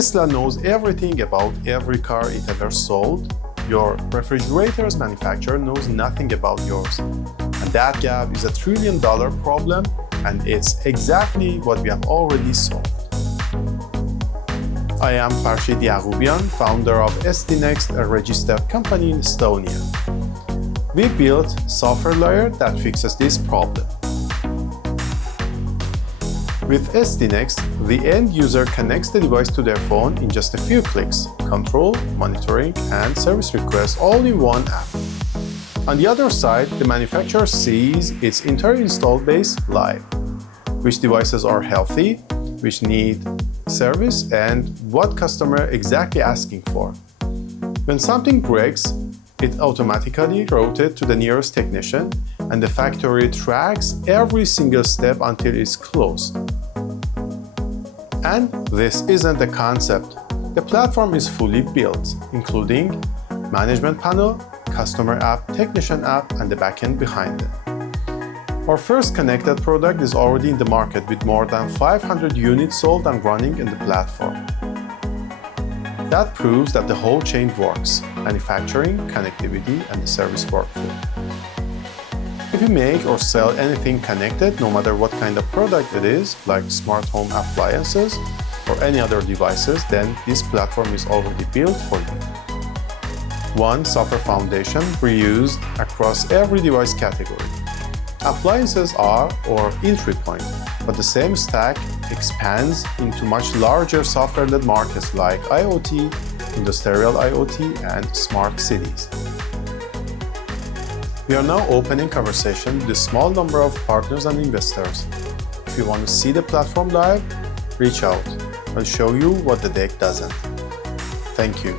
Tesla knows everything about every car it ever sold. Your refrigerator's manufacturer knows nothing about yours. And that gap is a $1 trillion problem, and it's exactly what we have already solved. I am Farshid Yagoubian, founder of Estinext, a registered company in Estonia. We built a software layer that fixes this problem. With Estinext, the end user connects the device to their phone in just a few clicks, control, monitoring, and service requests all in one app. On the other side, the manufacturer sees its entire installed base live, which devices are healthy, which need service, and what customer exactly asking for. When something breaks, it automatically routes to the nearest technician, and the factory tracks every single step until it's closed. And this isn't the concept. The platform is fully built, including management panel, customer app, technician app, and the backend behind it. Our first connected product is already in the market with more than 500 units sold and running in the platform. That proves that the whole chain works: manufacturing, connectivity, and the service workflow. If you make or sell anything connected, no matter what kind of product it is, like smart home appliances or any other devices, then this platform is already built for you. One software foundation reused across every device category. Appliances are our entry point, but the same stack expands into much larger software-led markets like IoT, industrial IoT, and smart cities. We are now opening conversation with a small number of partners and investors. If you want to see the platform live, reach out. I'll show you what the deck doesn't. Thank you.